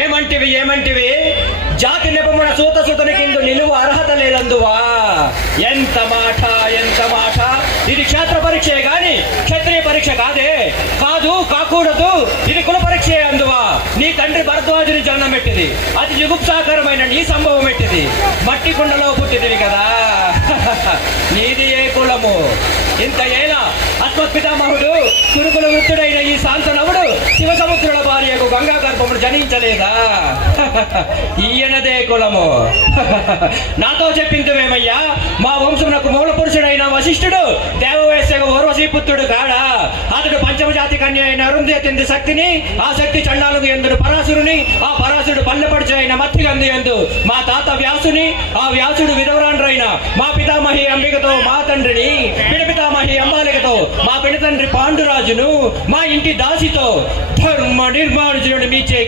ఏమంటివి జాతి నిపమున సూతసుతుని కిందు నిలువ అర్హత లేదందువా? ఎంత మాట! ఇది క్షేత్ర పరీక్షే గాని క్షత్రియ పరీక్ష కాకూడదు. ఇది కుల పరీక్షే అందువా. నీ తండ్రి భరద్వాజుని జన్మం పెట్టింది, అతి జుగుప్సాకరమైన నీ సంభవం పెట్టింది. మట్టి కుండలో పుట్టింది కదా. నీది ఏ కులము? ఇంత ఏలా ఆత్మపితామహుడు కురుకుల వృత్తుడైన ఈ శాంతనవుడు శివసముద్రుల భార్యకు గంగా గర్భమును జనించలేదా? ఈయనదే కులము. నాతో చెప్పిందివేమయ్యా, మా వంశమునకు మూల పురుషుడైన వశిష్ఠుడు దేవవేశ్యకు ఊర్వశీపుత్రుడు కాడా? అతడు పంచమజాతి కన్య అయిన అరుంధేతింది శక్తిని, ఆ శక్తి చండాలకు ఎందుడు పరాశురుని, ఆ పరాశుడు పల్లెపడుచు అయిన మత్తిగంది ఎందు మా తాత వ్యాసుని, ఆ వ్యాసుడు విధవరాండ్రైన మా పితామహి అంబికతో మా తండ్రిని, పిడపితామహి అంబాలికతో మా పిడతండ్రి పాండురాజును, మా ఇంటి దాసితో ధర్మ నిర్మాణుడు మీచే